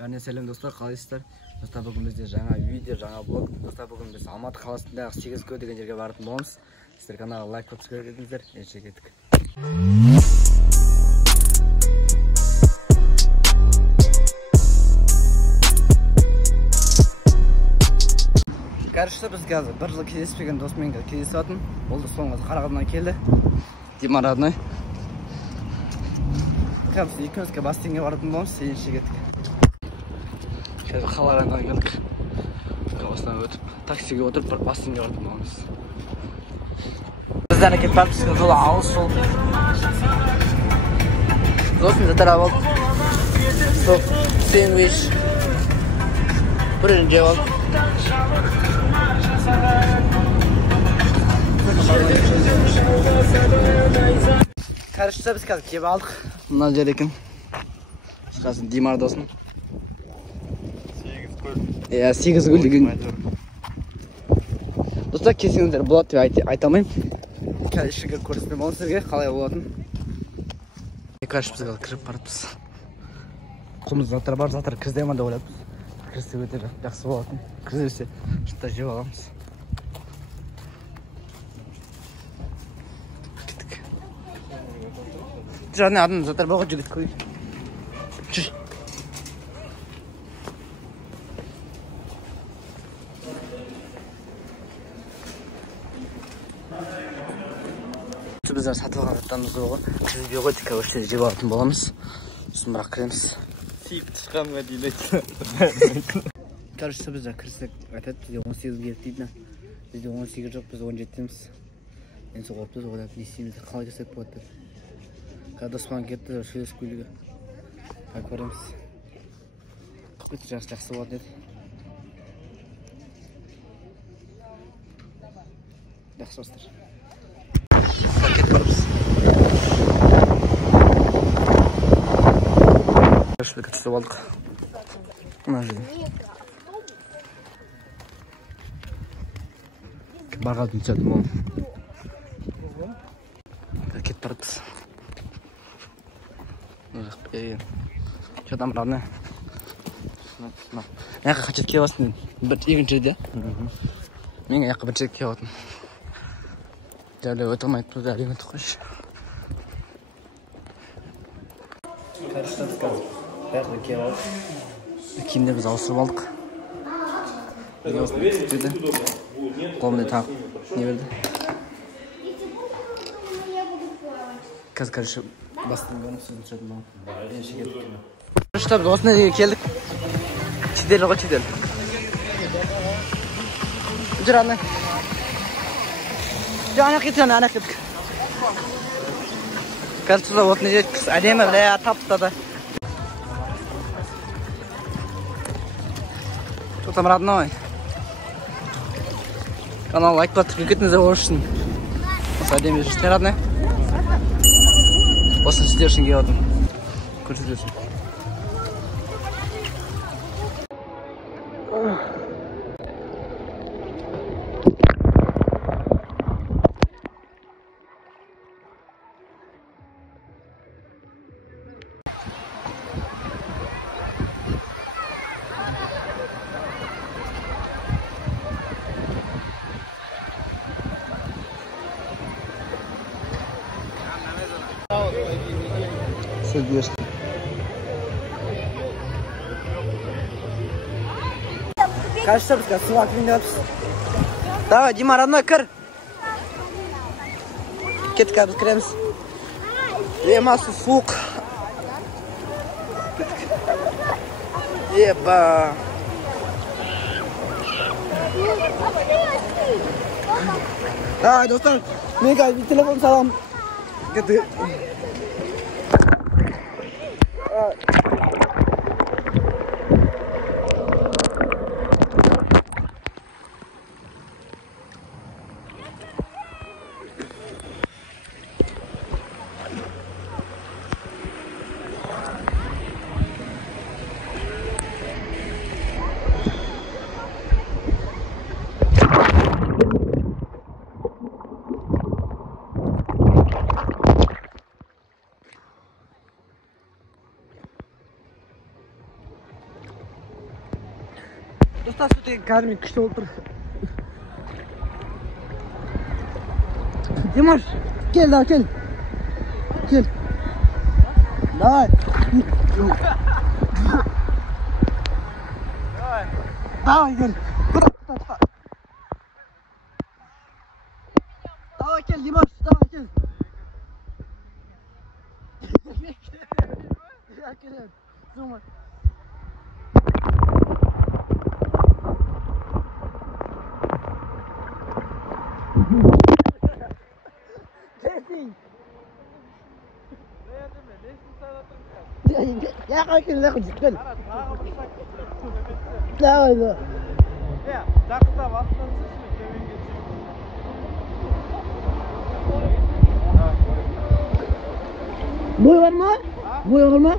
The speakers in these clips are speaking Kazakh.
Бәріне сәлем достар, қалайсыздар? Достар, бүгін бізде жаңа видео, жаңа блог. Достар, бүгін біз Алматы қаласындағы 8К деген жерге баратын боламыз. Сіздер каналға лайк қойып жіберіңіздер. Ендеше кеттік. Короче, біз қазір бір жыл кездеспеген досымен кездесіп жатырмын. Ол да соңғы Қарағандыдан келді. Дима родной. Қазір екеумізге бассейнге баратын боламыз. Ендеше кеттік. Қазір қаларанға келдік. Осыдан өтіп, таксиге отырып, бір бассейнге баратын боламыз. Бізден әкеп барып, жолы алыс жол. Досым затарап алып. Стоп, сэндвич. Бірін жеп алып. Karıştı biz kaldık gibi aldık. Bunlar Cerek'in. Çıkarsın Dimar dostum. 8 gül gün. Dostlar kesinlikle bulat diye aytamayım. Karışık көрсетпеймін оны сізге қалай болатын. Karışık biz kaldık кіріп баратпыз. Құмыз заттар бар, заттар кірсе ма деп ойлаппыз. Кірсе өте жақсы болатын. Кірсе шытта жеп аламыз. Жарный адым заттар баға жігіт көй. Жүр. Біздер сатылған заттарымыз оғы. Кірізбей қойдық, өште жеп алатын боламыз. Сосын бірақ кіреміз. Сиіп тышқан ма дейді. Короче, біздер кірсек айтады, бізде 18 керек дейді. Бізде 18 жоқ, біз 17-деміз. Енді сол қойыппыз, ойлап не істейміз, қалай жасап болады деп. Когда Досман кетті, сөйлесіп көйлігі. Көреміз. Өте жақсы болады деді. Жақсы бастыр. Кетіп барымыз. Көршілі күтістіп алдық. Мұна жерден. Барғалдың түсәдім ол. Кетіп барымыз. Что там равно? Я хочу киосный, быть играть, меня я хочу киосный. Далее в этом это дали мы хочешь. Хорошо сказал. Пятый киос. Киндер взял сувалк. Комната не видно. Короче. Бастың сөзін сөйдім ау. Штаб, осына деген келдік. Чедел ғой, чедел. Жүр, ана. Жүр, ана кетті, ана кетті. Кажется, вот не жеткіз. Әдемі, бля, таптады. Что там, родной? Канал лайк платты, как это назовешь? Әдемі жүрсің, родной? Осыны сіздершін келдім. Көрсетесің. Сердечко. Кажется, бізге суға кірінде өтіпсіз. Давай, Дима, родной, кір. Кеттік, біз кіреміз. Емасы суық. Еба. Давай, достар, мен қазір телефон салам. Кеттік. Dostlar sütü kәрмен күшті болып тұр. Димаш, кел, да, кел. Кел. Давай. Давай, кел. Куда? Давай, кел, Димаш, давай, кел. Ya, kel. Zoom. Ya kaçın la kızım. La öyle. Ya, dakika bastın mı Kevin geçiyor. Boy var mı? Boy var mı?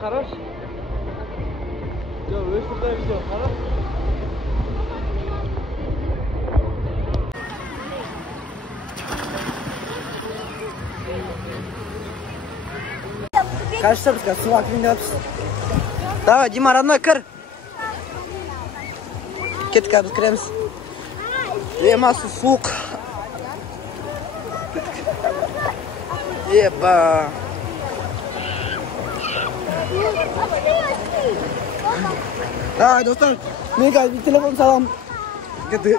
Qarash. Yo, o'shirda video qarash. Kaçta biz su akbinde yapsın. Давай, Дима, родной, кір. Кетка біз кіреміз. Демасы суық. Еба. Давай, достар, мен қазір bir telefon салам. Кетті.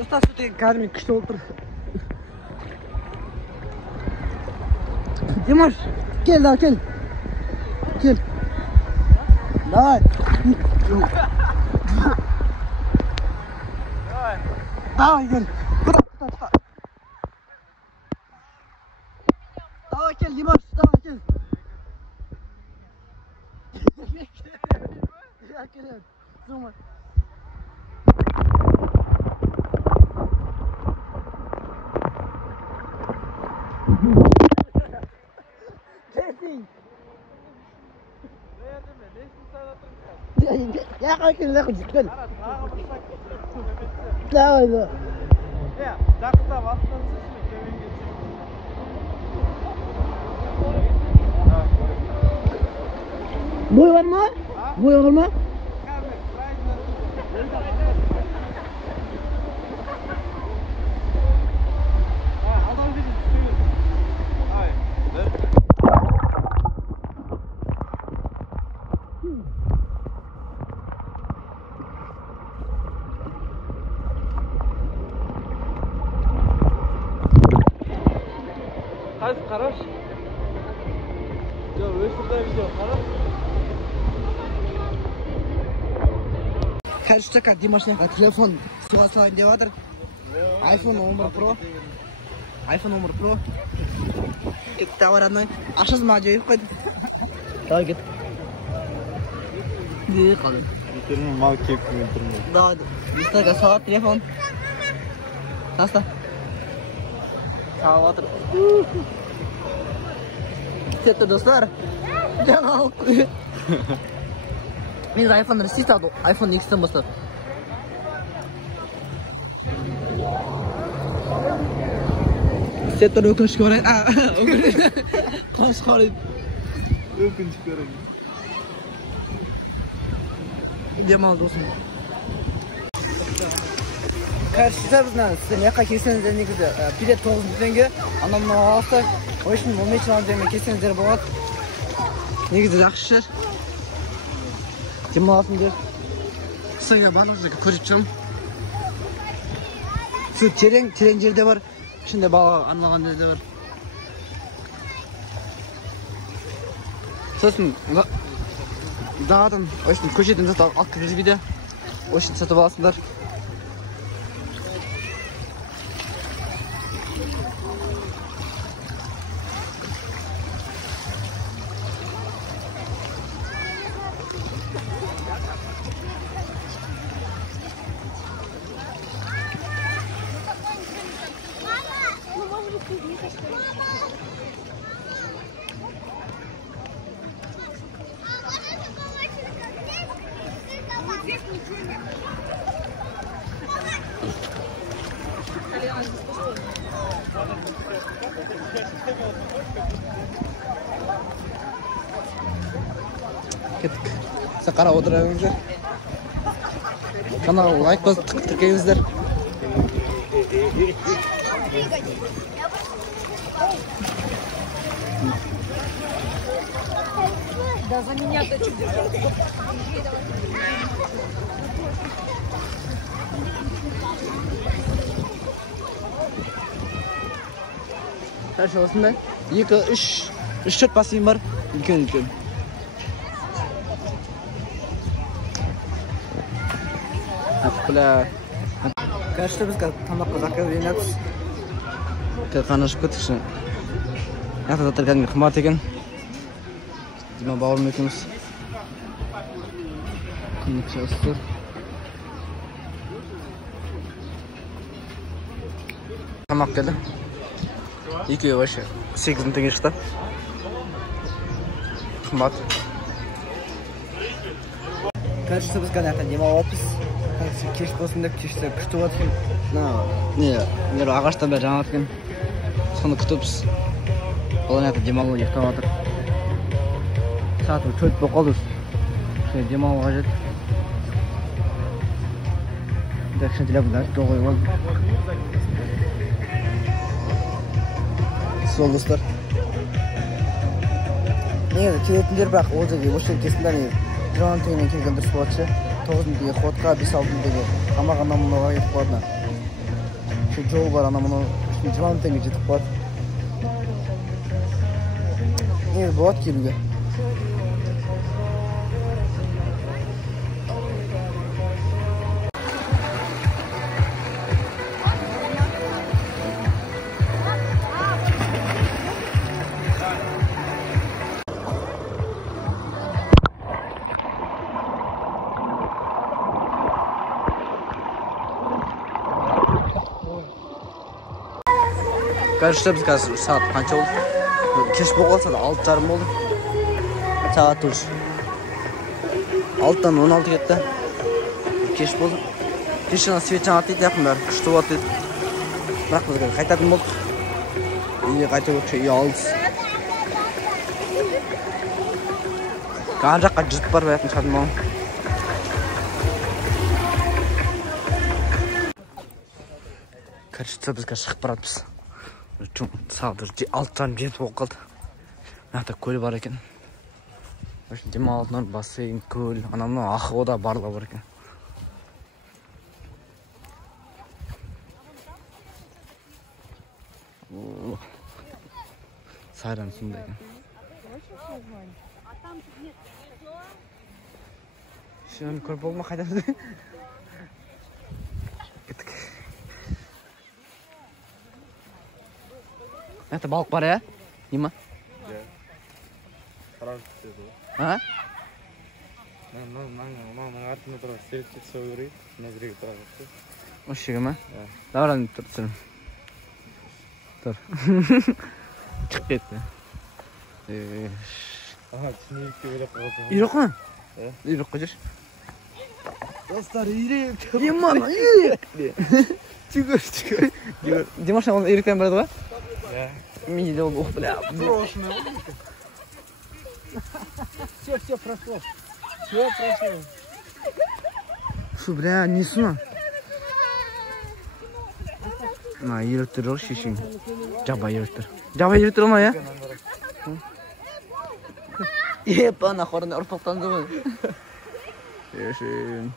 Dostlar sütü kәрмен күшті болып тұр. Димаш, кел, да, кел. Кел. Давай. Давай, кел. Куда? Давай, кел, Димаш, давай, кел. Ya, kel. Zoom. Ya kaçın la kızım. La öyle. Ya, dakika bastın mı Kevin geçiyor. Boy var mı? Boy var mı? Qarash. Yo, o'shirda video qarash. Karşıda Dimash'ın telefon suğa salayım diye vardır. iPhone 11 Pro. iPhone 11 Pro. Gitti avarandan. Aşız macayı koydu. Daha git. Değil kalın. Bitirme mal keyfini bitirme. Daha Instagram saat telefon. Hasta. Sağ ol. Sette dostlar. Jangan Ini iPhone resist atau iPhone X bastır. Sette ökünç görün. Kaç görün. Ökünç görün. Cemal dostum. Karşıda bizden size ne kadar keseniz de ne güzel. Bilet 9 tenge. Anamla alsak. O işin olmaya çalışacağım. Keseniz de boğat. Ne güzel yakışır. Cemal alsın diyor. Kısaca balıkçılık көріп Şu tereң жерде бар. Ішінде балық арналған жерде бар. Сосын дағадан, көшеден сатып алып кіргізбейді. Осыны сатып аласыңдар. Kettik. Siz qarab o'tiravingizlar. Kanalga like bosib tirkayingizlar. Да за меня ты чуть Karşı osunda 2-3 basayım var. Үлкен. Бля. Кажется, біз тамаққа заказ береміз. Қанашып кеттік шын. Ата заттар кәдімгі қымбат екен. Дима бауырым екеуміз. Күнік шастыр. Тамақ келді. Екеуі вообще 8 теңге шықты. Қымбат. Кажется, біз кәдімгі демалаппыз. Кеш болсын деп кешті күтіп отыр. Не, ағаштан бәрі жаңа отыр. Соны күтіппіз. Олар әті демалу ұйықтап отыр. Сағат 4 болып қалды. Демалу қажет. Дәкшін телефонды әтті қойып алды. Сол достар. Негізі келетіндер бірақ ол жерге осы кесіндер 10 теңгемен келген дұрыс болатшы. 9 теңге ходқа, 5-6 теңге тамақ анамынаға кетіп қалады. Şu жол бар анамына 20 теңге жетіп қалады. Негізі болады келуге. Кажется, біз қазір сағат қанша болды? Кеш болған сағат 6:30 болды. Сағат дұрыс. 6-дан 16 кетті. Кеш болды. Кеш жаңа свет жаңа дейді, яқын бәрі күшті болады дейді. Бірақ біз қайтатын болдық. Үйге қайта көкше үй алыз. Қан жаққа жүріп бар бәйқын шығатын маған. Кажется, біз шығып баратымыз. Сағат 6:30 болып қалды. Мына көл бар екен. Демалатын бассейн, көл, анамның ақығы да барлығы бар екен. Сайран сонда екен. Шын көріп болма қайдамыз. Кеттік. Это балық бар, я? Нема? Ja. Қарап кетеді. А? Мынаның артында тұрады, селтет сау көрейді, назірегі тұрады. Осы жерге ма? Ja. Давай тұр түсірім. Тұр. Çık кетті. Aha, түсінейікке өліп қалды. Үйрек қой? Үйрек қой жүр. Достар, үйрек. Еман, үйрек. Жүгір. Димаштан ол үйректен барады ғой? Ja. Мені де ол оқ, бля. Брошенный. Все прошло. Все прошло. Шу, бля, несуна. Үйректер жоқ шешің. Жаба үйректер. Жаба үйректер олма, я? Епа, нахорына ұрпақтанды ғой. Шешін.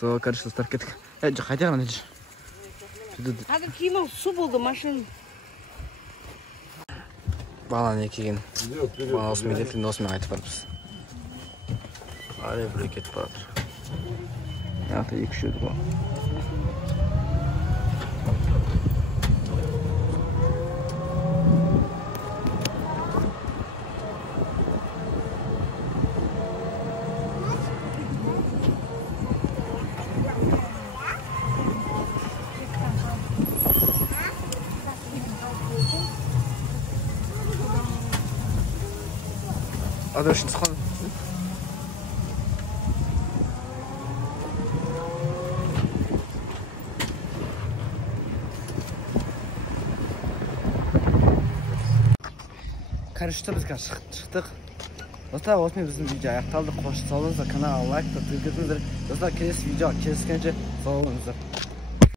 Все, короче, достар кеттік. Қайда ғана жүр. Hadi kiyimim su buldu maşın. Bana ne келген. Bana осымен келді, осымен айтып бармыз. Арай бір кетіп баратыр. Яқты 2-3 еді бұл. Hadi şimdi sıkalım. Karıştı biz çıktık. Dostlar osman bizim video аяқталды. Қош сау болыңыздар. Каналға лайк та тіркетіңіздер. Достар келесі видео келіскенше сау болыңыздар.